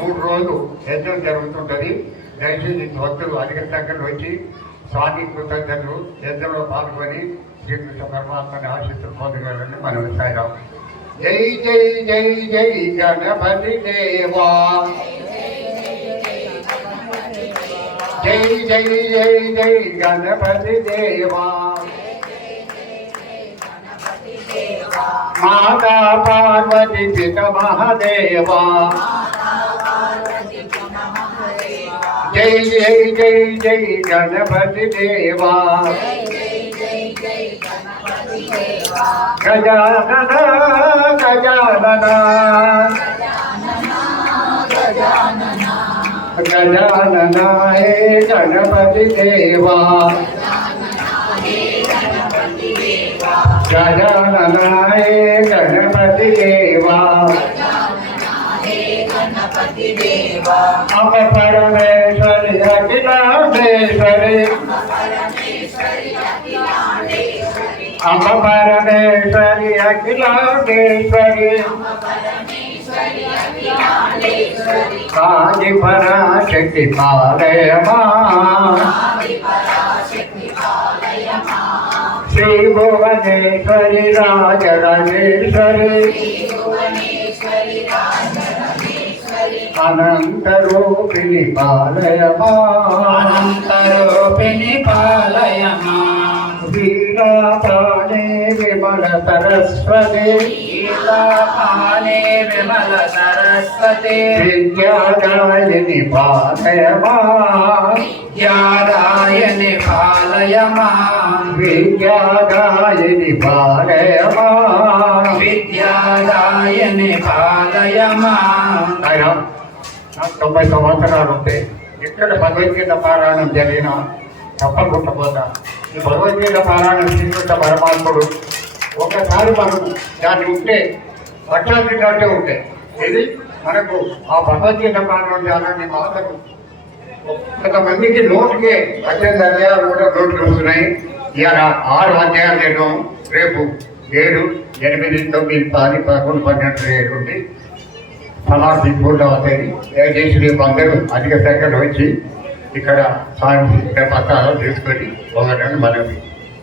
3 రోజులు యజ్ఞం జరుగుతుంటుంది. దయచేసి భక్తులు అధిక సంఖ్యలో వచ్చి స్వామి కృతజ్ఞతలు యజ్ఞంలో పాల్గొని శ్రీకృష్ణ పరమాత్మని ఆశీస్సులు పొందగలని మనం సాయిరాం. జై జై జై జై గణపతి దేవా, జై జై జై జై గణపతి దేవా, మాతా పార్వతి పిత మహాదేవా, జై జై జై జై గణపతి దేవా, గజానన గజానన గజానన హే గణపతి దేవా, గజానన హే గణపతి దేవా, అమ పరమేశ్వరి అఖిలాండేశ్వరి, అమ పరమేశ్వరి అఖిలాండేశ్వరి, ఆది పరాశక్తి పాలయమా, శ్రీ భువనేశ్వరి రాజరాజేశ్వరి, అనంతరూపిణి పాలయమా, అనంతరూపిణి పాలయమా, వీరాపాణి విమల సరస్వతి, వీరాపాణి విమల సరస్వతి, విద్యాదాయిని పాలయమా, విద్యాదాయిని పాలయమా, విద్యాదాయిని పాలయమా, విద్యాదాయిని పాలయమా. ఆయన నాకు 90 సంవత్సరాలు ఉంటే ఇక్కడ భగవద్గీత పారాయణం జరిగిన తప్పకుండా పోతా. ఈ భగవద్గీత పారాయణం శ్రీకృష్ణ పరమాత్ముడు ఒకసారి మనం దాన్ని ఉంటే పట్టాల్సినట్టే ఉంటాయి. ఇది మనకు ఆ భగవద్గీత పారాయణం చేయాలని మాటలు కొంతమందికి నోటికి 18 అధ్యాయాలు కూడా నోట్లు వస్తున్నాయి. ఇవాళ 6 అధ్యాయాలు నేను రేపు 7, 8, 9, 10, 11, 12 ఉండి ఫలాన్ని పూర్ణ అవుతాయి. దయచేసి రేపు అందరూ అధిక సంఖ్యలో వచ్చి ఇక్కడ స్వామి పత్రాలు తీసుకొని పోగలని మనవి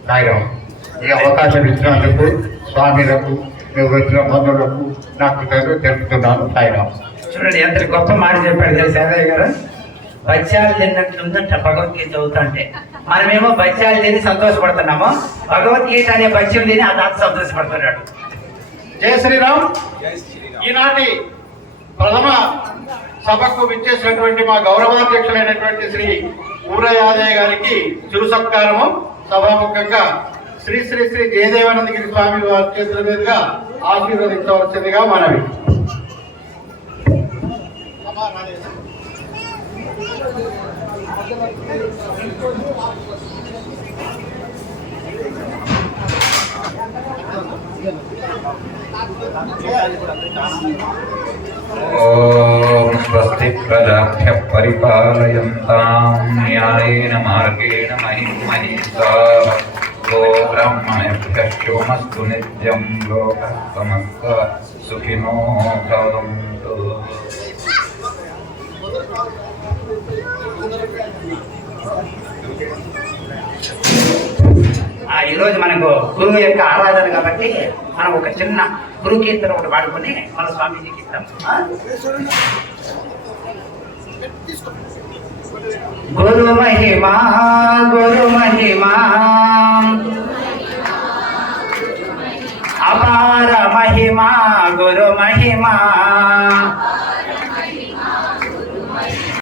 రాయడం. ఈ అవకాశం ఇచ్చినందుకు స్వామిలకు మేము వచ్చిన బంధువులకు నాకు తెలుపుతున్నాను. సాయిరాం. చూడండి ఎంత గొప్ప మాట చెప్పాడు సేదయ్య గారు. బచ్చాలు తిన్నట్లుందంట భగవద్గీత చదువుతుంటే. మనమేమో బచ్చాలు తిని సంతోషపడుతున్నాము, భగవద్గీత అనే బచ్యం తిని ఆ తాత సంతోషపడుతున్నాడు. జయ శ్రీరామ్. ఈనాటి ప్రథమ సభకు విచ్చేసినటువంటి మా గౌరవాధ్యక్షులైనటువంటి శ్రీ ఊరయాదయ్య గారికి చిరు సత్కారము సభాముఖంగా శ్రీ శ్రీ శ్రీ జయదేవానందగిరి స్వామి వారి చేతుల మీదుగా ఆశీర్వదించవలసిందిగా మనవి. ఓం స్వస్తి ప్రజాభ్యః పరిపాలయంతాం న్యాయేన మార్గేణ మహిం మహిషాః. గో బ్రాహ్మణేభ్యః శుభమస్తు నిత్యం. లోకః సమస్తః సుఖినో భవంతు. ఈరోజు మనకు గురువు యొక్క ఆరాధన కాబట్టి మనం ఒక చిన్న గురు కీర్తన ఒకటి పాడుకొని మన స్వామీజీకి ఇస్తాం. గురు మహిమా గురు మహిమా అపార మహిమా గురు మహిమా